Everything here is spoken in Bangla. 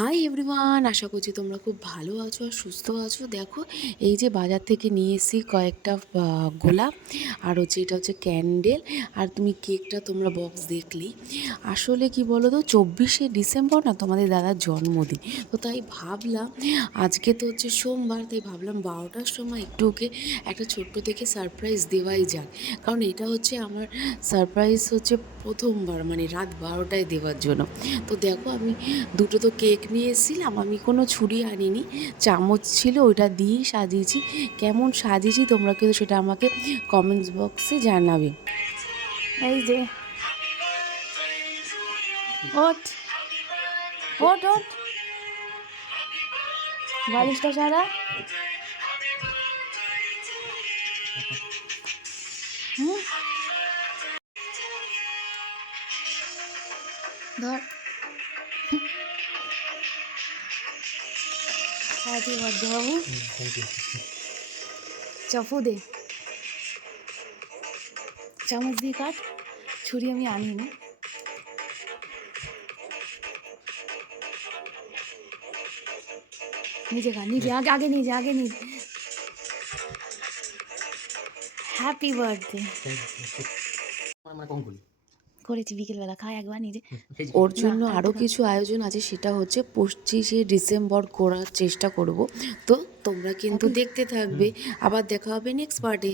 হাই এভরিওয়ান, আশা করছি তোমরা খুব ভালো আছো আর সুস্থ আছো। দেখো, এই যে বাজার থেকে নিয়ে এসেছি কয়েকটা গোলাপ, আর হচ্ছে এটা হচ্ছে ক্যান্ডেল, আর তুমি কেকটা তোমরা বক্স দেখলেই। আসলে কি বলো তো, 24শে ডিসেম্বর না তোমাদের দাদার জন্মদিন। তো তাই ভাবলাম, আজকে তো হচ্ছে সোমবার, তাই ভাবলাম 12টার সময় একটু ওকে একটা ছোট্ট থেকে সারপ্রাইজ দেওয়াই যাক। কারণ এটা হচ্ছে আমার সারপ্রাইজ হচ্ছে প্রথমবার, মানে রাত 12টায় দেওয়ার জন্য। তো দেখো, আমি দুটো তো কেক নিয়ে এসেছিলাম, আমি কোনো ছুরি আনিনি, চামচ ছিল, ওটা দিয়েই সাজিয়েছি। কেমন সাজিয়েছি তোমরা কিন্তু সেটা আমাকে কমেন্টস বক্সে জানাবে। এই যে ওঠ ওঠ ওঠ, বালিশটা সারা। হুম, ধর। হ্যাপি বার্থডে বাবু। চফু দে, চামচ দিয়ে কাট, ছুরি আমি আনিনি। নিজে খা, নিজে আগে আগে নিজে আগে নিজে। হ্যাপি বার্থডে করেছি বিকেলবেলা, খায় একবার নিজে। ওর জন্য আরও কিছু আয়োজন আছে, সেটা হচ্ছে 25শে ডিসেম্বর করার চেষ্টা করব। তো তোমরা কিন্তু দেখতে থাকবে। আবার দেখা হবে নেক্সট পার্টে।